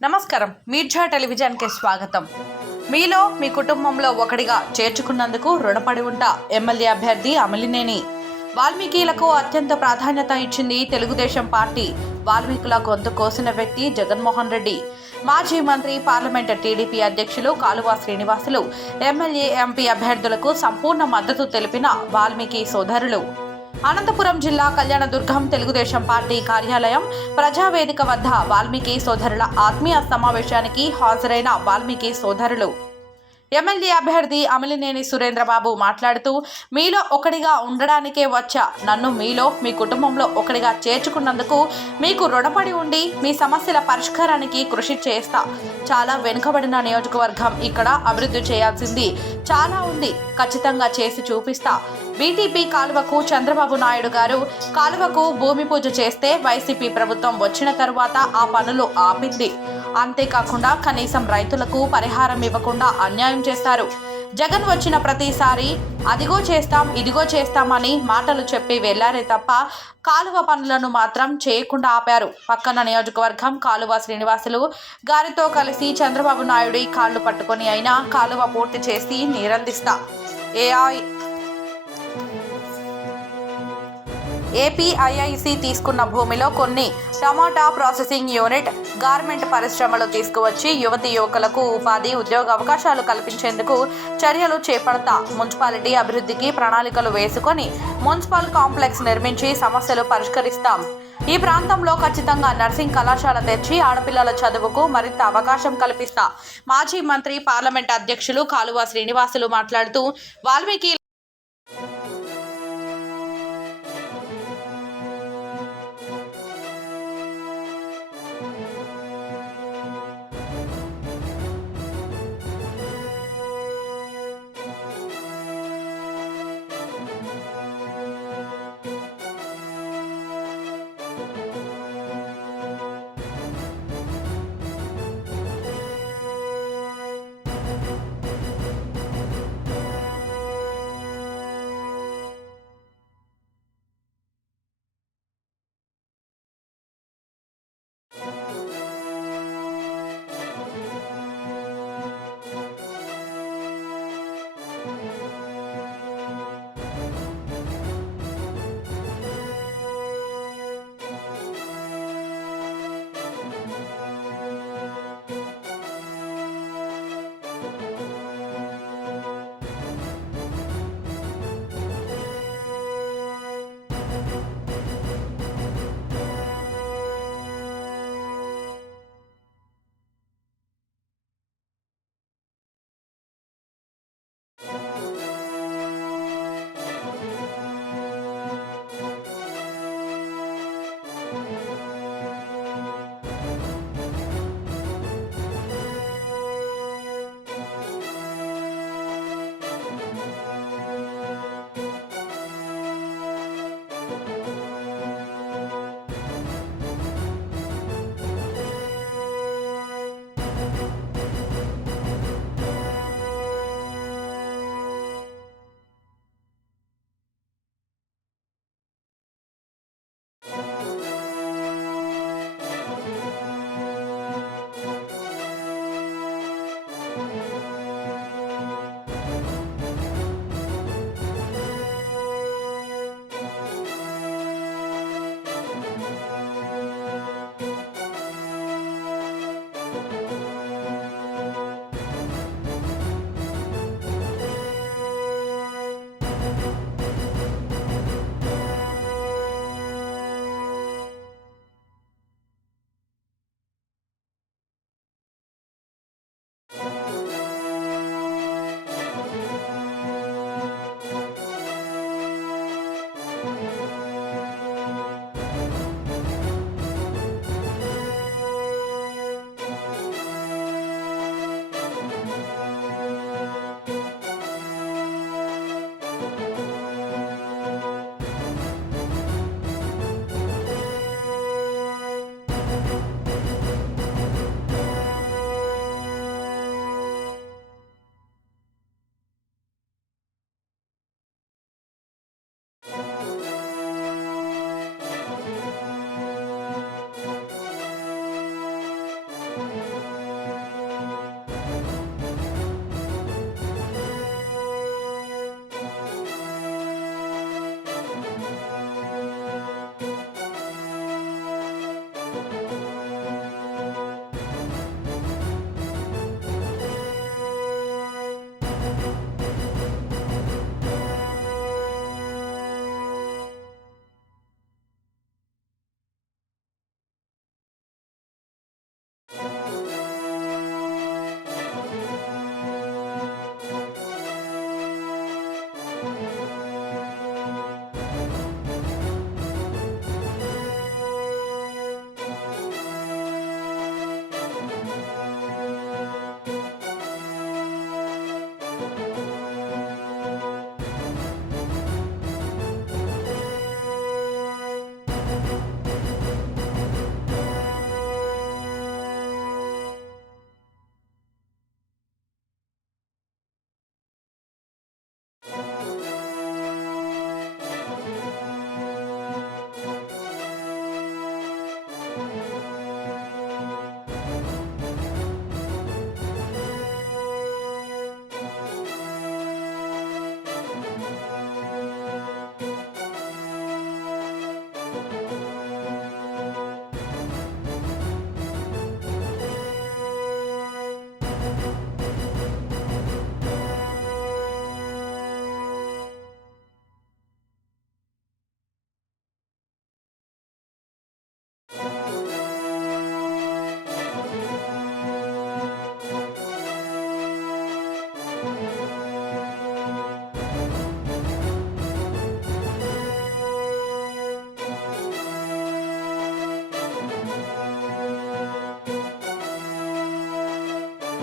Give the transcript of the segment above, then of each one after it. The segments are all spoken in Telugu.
నమస్కారం. మీర్జా టెలివిజన్కి స్వాగతం. మీలో మీ కుటుంబంలో ఒకటిగా చేర్చుకున్నందుకు రుణపడి ఉంటా. ఎమ్మెల్యే అభ్యర్థి అమిలినేని వాల్మీకిలకు అత్యంత ప్రాధాన్యత ఇచ్చింది తెలుగుదేశం పార్టీ. వాల్మీకుల గొంతు కోసిన వ్యక్తి జగన్మోహన్ రెడ్డి. మాజీ మంత్రి, పార్లమెంట్ టీడీపీ అధ్యక్షులు కాలువ శ్రీనివాసులు ఎమ్మెల్యే, ఎంపీ అభ్యర్థులకు సంపూర్ణ మద్దతు తెలిపిన వాల్మీకి సోదరులు. అనంతపురం జిల్లా కళ్యాణదుర్గం తెలుగుదేశం పార్టీ కార్యాలయం ప్రజావేదిక వద్ద వాల్మీకి సోదరుల ఆత్మీయ సమావేశానికి హాజరైన వాల్మీకి సోదరులు. ఎమ్మెల్యే అభ్యర్థి అమిలినేని సురేంద్రబాబు మాట్లాడుతూ, మీలో ఒకటిగా ఉండడానికే వచ్చా. నన్ను మీలో, మీ కుటుంబంలో ఒకటిగా చేర్చుకున్నందుకు మీకు రుణపడి ఉండి మీ సమస్యల పరిష్కారానికి కృషి చేస్తా. చాలా వెనుకబడిన నియోజకవర్గం, ఇక్కడ అభివృద్ధి చేయాల్సింది చాలా ఉంది, ఖచ్చితంగా చేసి చూపిస్తా. బీటీపీ కాలువకు చంద్రబాబు నాయుడు గారు కాలువకు భూమి పూజ చేస్తే వైసీపీ ప్రభుత్వం వచ్చిన తరువాత ఆ పనులు ఆపింది. అంతేకాకుండా కనీసం రైతులకు పరిహారం ఇవ్వకుండా అన్యాయం చేశారు. జగన్ వచ్చిన ప్రతిసారి అదిగో చేస్తాం, ఇదిగో చేస్తామని మాటలు చెప్పి వెళ్లారే తప్ప కాలువ పనులను మాత్రం చేయకుండా ఆపారు. పక్కన నియోజకవర్గం కాలువ శ్రీనివాసులు గారితో కలిసి చంద్రబాబు నాయుడు కాళ్లు పట్టుకొని అయినా కాలువ పూర్తి చేసి నీరందిస్తా. ఏపీఐఐసి తీసుకున్న భూమిలో కొన్ని టమాటా ప్రాసెసింగ్ యూనిట్, గార్మెంట్ పరిశ్రమలు తీసుకువచ్చి యువతీ యువకులకు ఉపాధి, ఉద్యోగ అవకాశాలు కల్పించేందుకు చర్యలు చేపడతా. మున్సిపాలిటీ అభివృద్ధికి ప్రణాళికలు వేసుకొని మున్సిపల్ కాంప్లెక్స్ నిర్మించి సమస్యలు పరిష్కరిస్తాం. ఈ ప్రాంతంలో ఖచ్చితంగా నర్సింగ్ కళాశాల తెచ్చి ఆడపిల్లల చదువుకు మరింత అవకాశం కల్పిస్తా. మాజీ మంత్రి, పార్లమెంట్ అధ్యక్షులు కాలువ శ్రీనివాసులు మాట్లాడుతూ, వాల్మీకి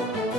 తెలిపారు.